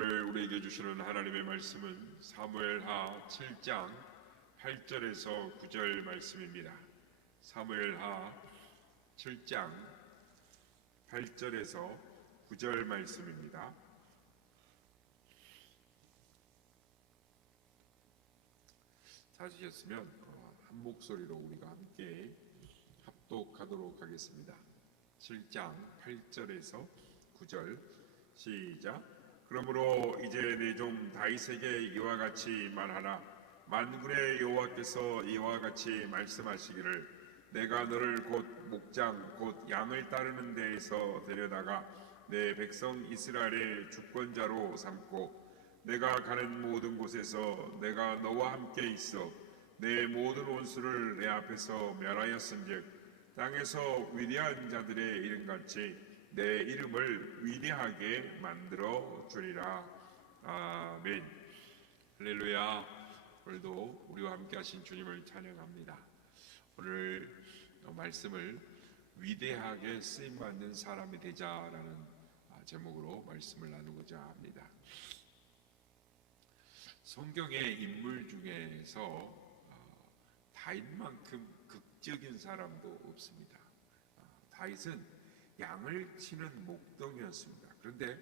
오늘 우리에게 주시는 하나님의 말씀은 사무엘하 7장 8절에서 9절 말씀입니다. 사무엘하 7장 8절에서 9절 말씀입니다. 찾으셨으면 한 목소리로 우리가 함께 합독하도록 하겠습니다. 7장 8절에서 9절 시작. 그러므로 이제 내 종 다윗에게 이와 같이 말하라. 만군의 여호와께서 이와 같이 말씀하시기를 내가 너를 곧 목장 곧 양을 따르는 데에서 데려다가 내 백성 이스라엘의 주권자로 삼고 내가 가는 모든 곳에서 내가 너와 함께 있어 내 모든 원수를 내 앞에서 멸하였은즉 땅에서 위대한 자들의 이름같이 내 이름을 위대하게 만들어 주리라. 아멘. 할렐루야. 오늘도 우리와 함께 하신 주님을 찬양합니다. 오늘 말씀을 위대하게 쓰임받는 사람이 되자라는 제목으로 말씀을 나누고자 합니다. 성경의 인물 중에서 다윗만큼 극적인 사람도 없습니다. 다윗은 양을 치는 목동이었습니다. 그런데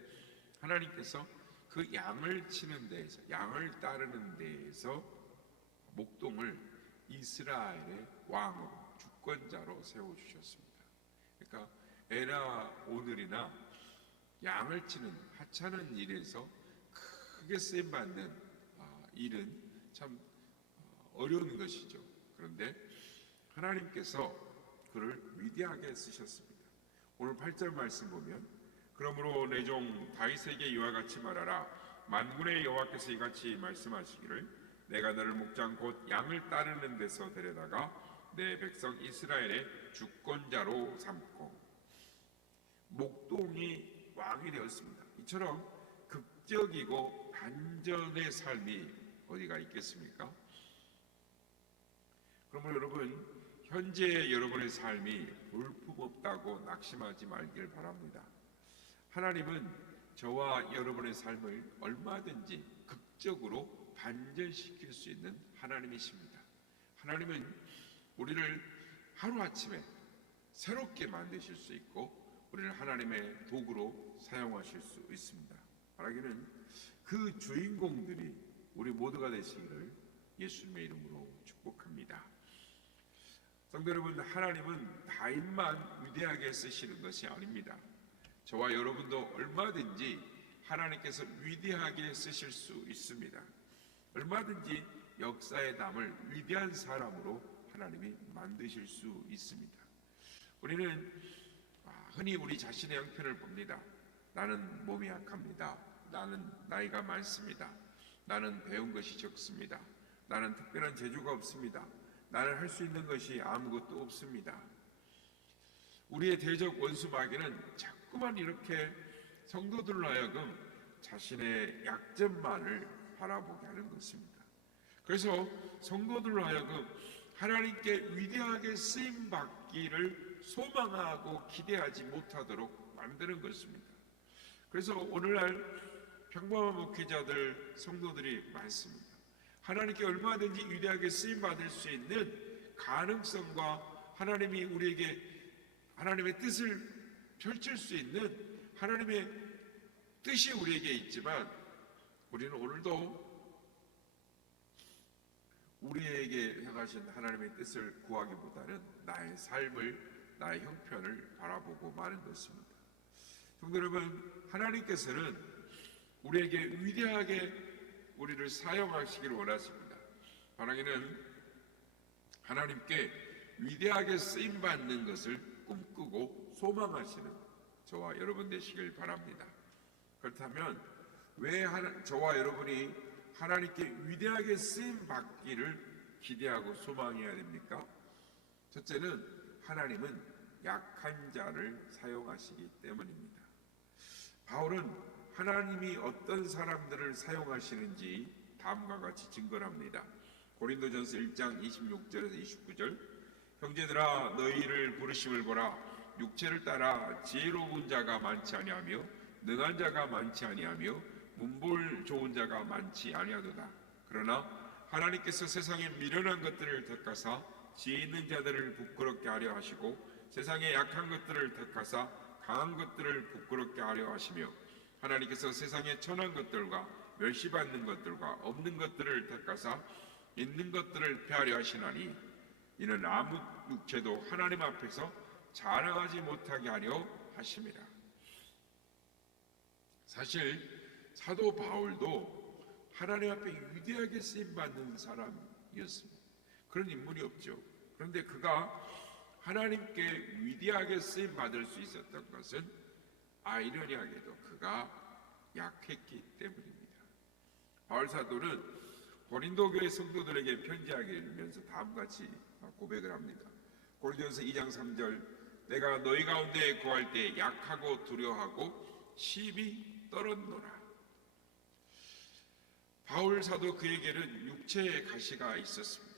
하나님께서 그 양을 치는 데에서, 양을 따르는 데에서 목동을 이스라엘의 왕으로, 주권자로 세워주셨습니다. 그러니까 에나 오늘이나 양을 치는, 하찮은 일에서 크게 쓰임받는 일은 참 어려운 것이죠. 그런데 하나님께서 그를 위대하게 쓰셨습니다. 오늘 8절 말씀 보면 그러므로 내 종 다윗에게 이와 같이 말하라. 만군의 여호와께서 이같이 말씀하시기를 내가 너를 목장 곧 양을 따르는 데서 데려다가 내 백성 이스라엘의 주권자로 삼고. 목동이 왕이 되었습니다. 이처럼 극적이고 반전의 삶이 어디가 있겠습니까? 그러므로 여러분, 현재 여러분의 삶이 볼품없다고 낙심하지 말길 바랍니다. 하나님은 저와 여러분의 삶을 얼마든지 극적으로 반전시킬 수 있는 하나님이십니다. 하나님은 우리를 하루아침에 새롭게 만드실 수 있고 우리를 하나님의 도구로 사용하실 수 있습니다. 바라기는 그 주인공들이 우리 모두가 되시기를 예수님의 이름으로 축복합니다. 성도 여러분, 하나님은 다윗만 위대하게 쓰시는 것이 아닙니다. 저와 여러분도 얼마든지 하나님께서 위대하게 쓰실 수 있습니다. 얼마든지 역사에 남을 위대한 사람으로 하나님이 만드실 수 있습니다. 우리는 흔히 우리 자신의 형편을 봅니다. 나는 몸이 약합니다. 나는 나이가 많습니다. 나는 배운 것이 적습니다. 나는 특별한 재주가 없습니다. 나는 할 수 있는 것이 아무것도 없습니다. 우리의 대적 원수 마귀는 자꾸만 이렇게 성도들로 하여금 자신의 약점만을 바라보게 하는 것입니다. 그래서 성도들로 하여금 하나님께 위대하게 쓰임받기를 소망하고 기대하지 못하도록 만드는 것입니다. 그래서 오늘날 평범한 목회자들, 성도들이 많습니다. 하나님께 얼마든지 위대하게 쓰임받을 수 있는 가능성과 하나님이 우리에게 하나님의 뜻을 펼칠 수 있는 하나님의 뜻이 우리에게 있지만 우리는 오늘도 우리에게 향하신 하나님의 뜻을 구하기보다는 나의 삶을, 나의 형편을 바라보고 마는 것입니다. 성도 여러분, 하나님께서는 우리에게 위대하게 우리를 사용하시기를 원하십니다. 바라기는 하나님께 위대하게 쓰임받는 것을 꿈꾸고 소망하시는 저와 여러분 되시길 바랍니다. 그렇다면 왜 저와 여러분이 하나님께 위대하게 쓰임받기를 기대하고 소망해야 됩니까? 첫째는 하나님은 약한 자를 사용하시기 때문입니다. 바울은 하나님이 어떤 사람들을 사용하시는지 다음과 같이 증거를 합니다. 고린도전서 1장 26절에서 29절 형제들아 너희를 부르심을 보라 육체를 따라 지혜로운 자가 많지 아니하며 능한 자가 많지 아니하며 문볼 좋은 자가 많지 아니하도다. 그러나 하나님께서 세상에 미련한 것들을 택하사 지혜 있는 자들을 부끄럽게 하려 하시고 세상에 약한 것들을 택하사 강한 것들을 부끄럽게 하려 하시며 하나님께서 세상에 천한 것들과 멸시받는 것들과 없는 것들을 택하사 있는 것들을 폐하려 하시나니 이는 아무 육체도 하나님 앞에서 자랑하지 못하게 하려 하심이라. 사실 사도 바울도 하나님 앞에 위대하게 쓰임받는 사람이었습니다. 그런 인물이 없죠. 그런데 그가 하나님께 위대하게 쓰임받을 수 있었던 것은 아이러니하게도 그가 약했기 때문입니다. 바울 사도는 고린도 교회 성도들에게 편지하면서 다음같이 고백을 합니다. 고린도전서 2장 3절 내가 너희 가운데 거할 때 약하고 두려워하고 심히 떨었노라. 바울 사도 그에게는 육체의 가시가 있었습니다.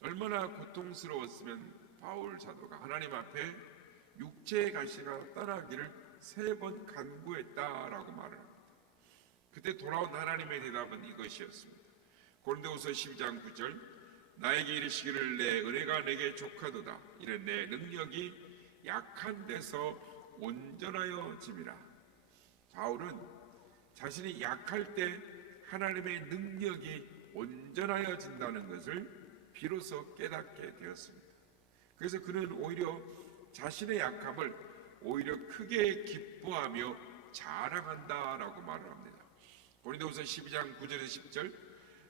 얼마나 고통스러웠으면 바울 사도가 하나님 앞에 육체의 가시가 떠나기를 3번 간구했다라고 말을 합니다. 그때 돌아온 하나님의 대답은 이것이었습니다. 고린도후서 12장 9절 나에게 이르시기를 내 은혜가 내게 족하도다. 이는 내 능력이 약한 데서 온전하여 짐이라. 바울은 자신이 약할 때 하나님의 능력이 온전하여 진다는 것을 비로소 깨닫게 되었습니다. 그래서 그는 오히려 자신의 약함을 오히려 크게 기뻐하며 자랑한다라고 말을 합니다. 고린도후서 12장 9절에서 10절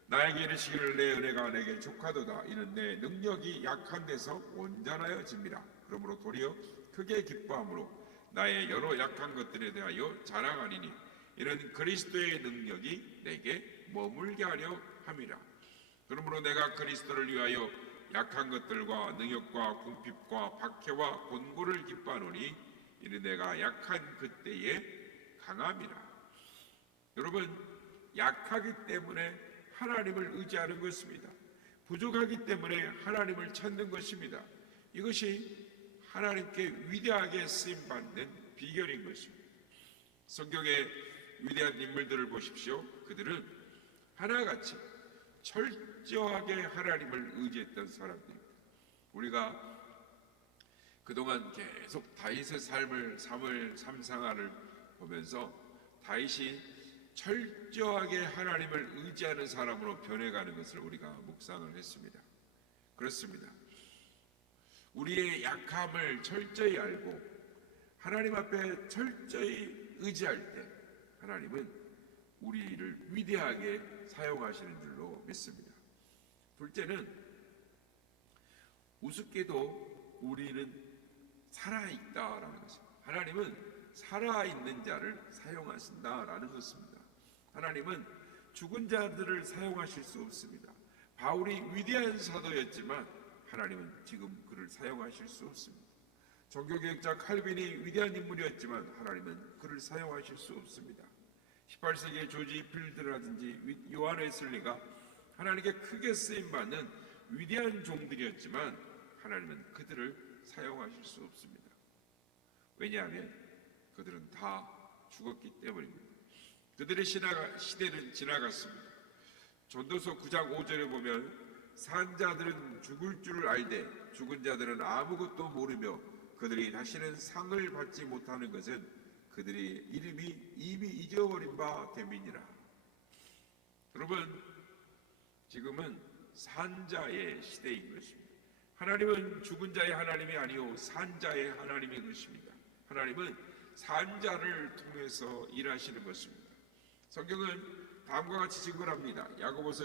나에게 이르시기를 내 은혜가 내게 족하도다. 이는 내 능력이 약한 데서 온전하여 짐이라. 그러므로 도리어 크게 기뻐함으로 나의 여러 약한 것들에 대하여 자랑하리니 이는 그리스도의 능력이 내게 머물게 하려 함이라. 그러므로 내가 그리스도를 위하여 약한 것들과 능욕과 궁핍과 박해와 곤고를 기뻐하노니 이는 내가 약한 그때에 강함이라. 여러분, 약하기 때문에 하나님을 의지하는 것입니다. 부족하기 때문에 하나님을 찾는 것입니다. 이것이 하나님께 위대하게 쓰임받는 비결인 것입니다. 성경의 위대한 인물들을 보십시오. 그들은 하나같이 철저하게 하나님을 의지했던 사람들입니다. 우리가 그동안 계속 다윗의 삶을 삼상화를 보면서 다윗이 철저하게 하나님을 의지하는 사람으로 변해가는 것을 우리가 묵상을 했습니다. 그렇습니다. 우리의 약함을 철저히 알고 하나님 앞에 철저히 의지할 때 하나님은 우리를 위대하게 사용하시는 줄로 믿습니다. 둘째는 우습게도 우리는 살아있다라는 것입니다. 하나님은 살아있는 자를 사용하신다라는 것입니다. 하나님은 죽은 자들을 사용하실 수 없습니다. 바울이 위대한 사도였지만 하나님은 지금 그를 사용하실 수 없습니다. 종교개혁자 칼빈이 위대한 인물이었지만 하나님은 그를 사용하실 수 없습니다. 18세기의 조지 필드라든지 요한 웨슬리가 하나님께 크게 쓰임받는 위대한 종들이었지만 하나님은 그들을 사용하실 수 없습니다. 왜냐하면 그들은 다 죽었기 때문입니다. 그들의 시대는 지나갔습니다. 전도서 9장 5절에 보면 산 자들은 죽을 줄을 알되 죽은 자들은 아무것도 모르며 그들이 다시는 상을 받지 못하는 것은 그들의 이름이 이미 잊어버린 바 됨이니라. 여러분, 지금은 산자의 시대인 것입니다. 하나님은 죽은 자의 하나님이 아니요 산자의 하나님인 것입니다. 하나님은 산자를 통해서 일하시는 것입니다. 성경은 다음과 같이 증거합니다. 야고보서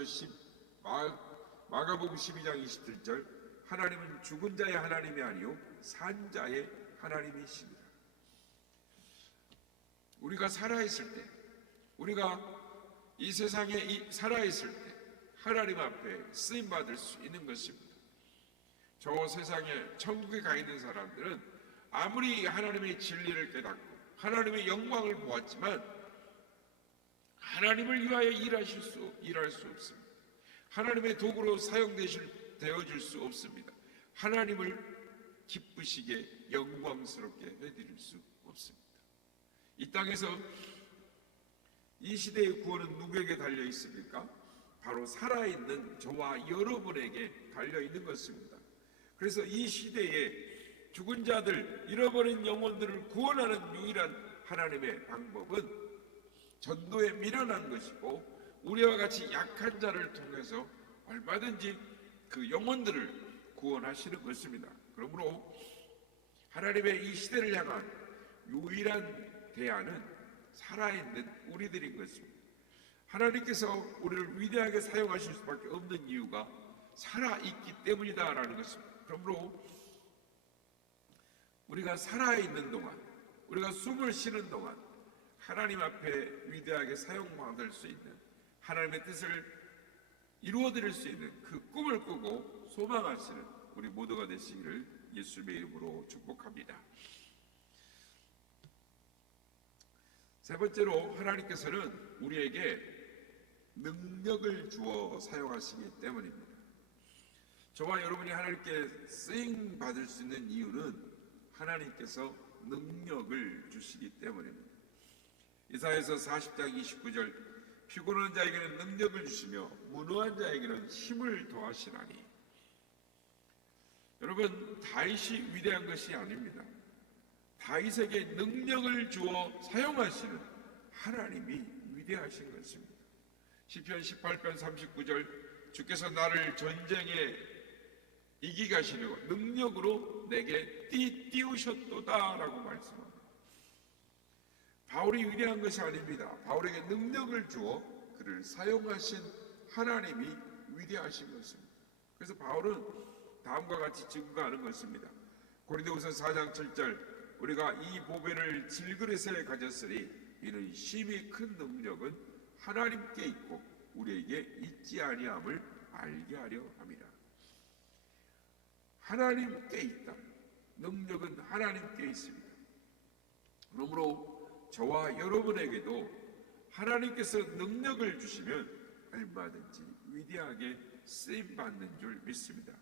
마가복음 12장 27절 하나님은 죽은 자의 하나님이 아니요 산자의 하나님이십니다. 우리가 살아있을 때, 우리가 이 세상에 살아있을 때 하나님 앞에 쓰임받을 수 있는 것입니다. 저 세상에 천국에 가 있는 사람들은 아무리 하나님의 진리를 깨닫고 하나님의 영광을 보았지만 하나님을 위하여 일할 수 없습니다. 하나님의 도구로 되어질 수 없습니다. 하나님을 기쁘시게 영광스럽게 해드릴 수 없습니다. 이 땅에서 이 시대의 구원은 누구에게 달려 있습니까? 바로 살아있는 저와 여러분에게 달려 있는 것입니다. 그래서 이 시대에 죽은 자들, 잃어버린 영혼들을 구원하는 유일한 하나님의 방법은 전도에 미련한 것이고, 우리와 같이 약한 자를 통해서 얼마든지 그 영혼들을 구원하시는 것입니다. 그러므로 하나님의 이 시대를 향한 유일한 대안은 살아있는 우리들인 것입니다. 하나님께서 우리를 위대하게 사용하실 수밖에 없는 이유가 살아있기 때문이다라는 것입니다. 그러므로 우리가 살아있는 동안, 우리가 숨을 쉬는 동안 하나님 앞에 위대하게 사용받을 수 있는, 하나님의 뜻을 이루어드릴 수 있는 그 꿈을 꾸고 소망하시는 우리 모두가 되시기를 예수님의 이름으로 축복합니다. 세 번째로, 하나님께서는 우리에게 능력을 주어 사용하시기 때문입니다. 저와 여러분이 하나님께 쓰임 받을 수 있는 이유는 하나님께서 능력을 주시기 때문입니다. 이사야서 40장 29절, 피곤한 자에게는 능력을 주시며 무노한 자에게는 힘을 더하시나니. 여러분, 다윗이 위대한 것이 아닙니다. 다윗에게 능력을 주어 사용하시는 하나님이 위대하신 것입니다. 시편 18편 39절, 주께서 나를 전쟁에 이기게 하시려고 능력으로 내게 띄우셨도다 라고 말씀합니다. 바울이 위대한 것이 아닙니다. 바울에게 능력을 주어 그를 사용하신 하나님이 위대하신 것입니다. 그래서 바울은 다음과 같이 증거하는 것입니다. 고린도후서 4장 7절, 우리가 이 보배를 질그릇에 가졌으니 이는 심히 큰 능력은 하나님께 있고 우리에게 있지 아니함을 알게 하려 함이라. 하나님께 있다. 능력은 하나님께 있습니다. 그러므로 저와 여러분에게도 하나님께서 능력을 주시면 얼마든지 위대하게 쓰임받는 줄 믿습니다.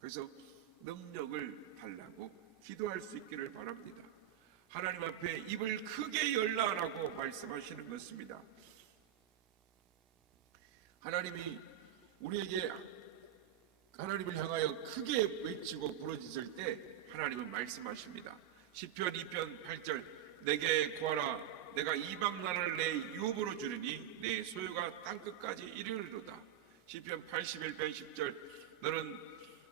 그래서 능력을 달라고 기도할 수 있기를 바랍니다. 하나님 앞에 입을 크게 열라라고 말씀하시는 것입니다. 하나님이 우리에게 하나님을 향하여 크게 외치고 부르짖을 때 하나님은 말씀하십니다. 시편 2편 8절, 내게 구하라. 내가 이방 나라를 내 유업으로 주리니 내 소유가 땅끝까지 이르리로다. 시편 81편 10절,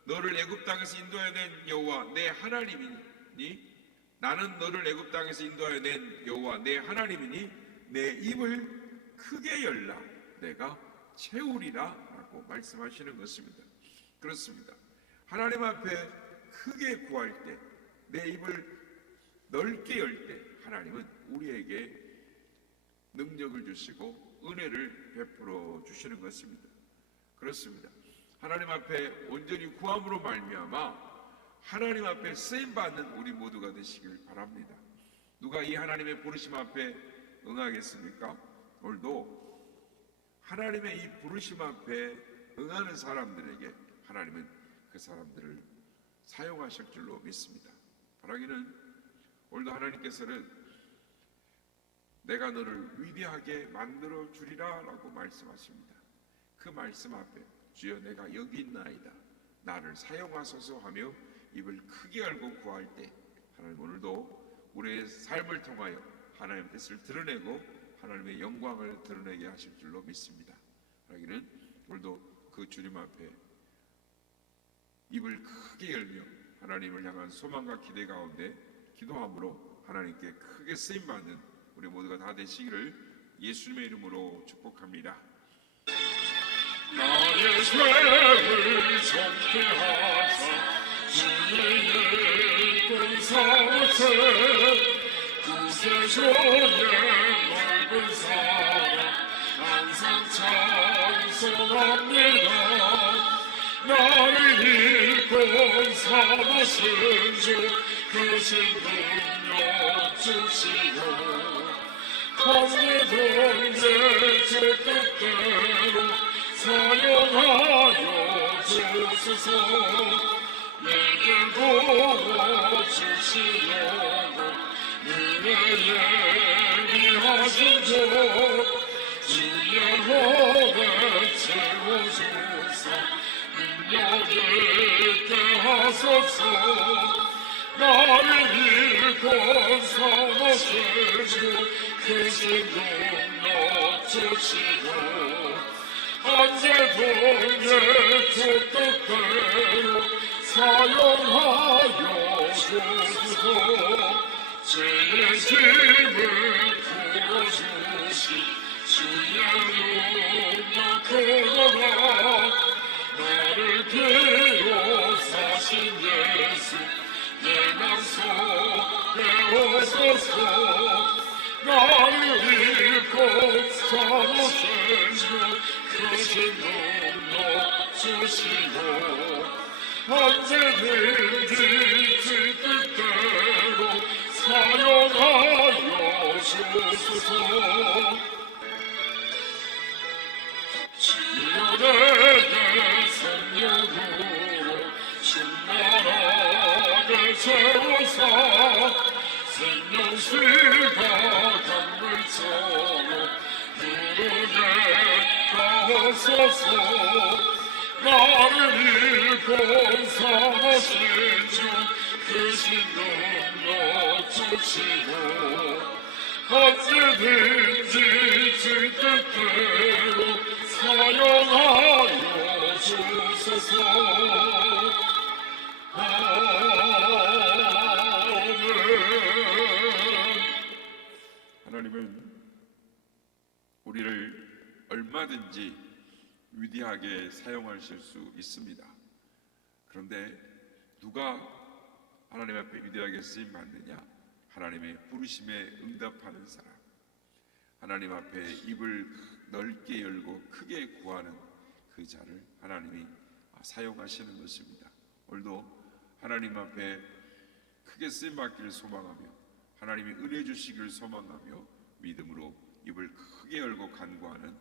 너를 애굽 땅에서 인도하여 낸 여호와 내 하나님이니, 나는 너를 애굽 땅에서 인도하여 낸 여호와 내 하나님이니 내 입을 크게 열라 내가 채우리라 라고 말씀하시는 것입니다. 그렇습니다. 하나님 앞에 크게 구할 때, 내 입을 넓게 열 때 하나님은 우리에게 능력을 주시고 은혜를 베풀어 주시는 것입니다. 그렇습니다. 하나님 앞에 온전히 구함으로 말미암아 하나님 앞에 쓰임받는 우리 모두가 되시길 바랍니다. 누가 이 하나님의 부르심 앞에 응하겠습니까? 오늘도 하나님의 이 부르심 앞에 응하는 사람들에게 하나님은 그 사람들을 사용하실 줄로 믿습니다. 바라기는 오늘도 하나님께서는 내가 너를 위대하게 만들어 주리라 라고 말씀하십니다. 그 말씀 앞에 주여 내가 여기 있나이다, 나를 사용하소서 하며 입을 크게 열고 구할 때 하나님 오늘도 우리의 삶을 통하여 하나님의 뜻을 드러내고 하나님의 영광을 드러내게 하실 줄로 믿습니다. 그러기는 오늘도 그 주님 앞에 입을 크게 열며 하나님을 향한 소망과 기대 가운데 기도함으로 하나님께 크게 쓰임받는 우리 모두가 다 되시기를 예수님의 이름으로 축복합니다. 나의 죄를 정케 하사 주의 예쁜 사무체 구세주의 넓은 사랑 항상 찬송합니다. 나를 일꾼 삼으신 주 크신 능력 주시오. 언제든지 제 뜻대로 사용하여 주소서. 내게 도와주시려고 은혜 예비하신 주 하옵소서. 나를 일꾼 삼으시고 크신 능력 주시고 언제든지 주 뜻대로 사용하여 주소서. 죄의 짐을 풀어주시 주의 능력 크도다. 나를 비로사신 예수 내 맘속에 오소서. 나를 일꾼 삼으신 주 크신 능력 주시고 언제든지 주 뜻대로 사용하여 주소서. 주여 내게 성령으로 충만하게 채우사 생명수가 강물처럼 흐르게 하옵소서. 나를 일꾼 삼으신 주 크신 능력 주시고 언제든지 주 뜻대로 사용하여 주소서. 아멘. 하나님은 우리를 얼마든지 위대하게 사용하실 수 있습니다. 그런데 누가 하나님 앞에 위대하게 쓰임 받느냐? 하나님의 부르심에 응답하는 사람, 하나님 앞에 입을 넓게 열고 크게 구하는 그 자를 하나님이 사용하시는 것입니다. 오늘도 하나님 앞에 크게 쓰임 받기를 소망하며 하나님이 은혜 주시기를 소망하며 믿음으로 입을 크게 열고 간구하는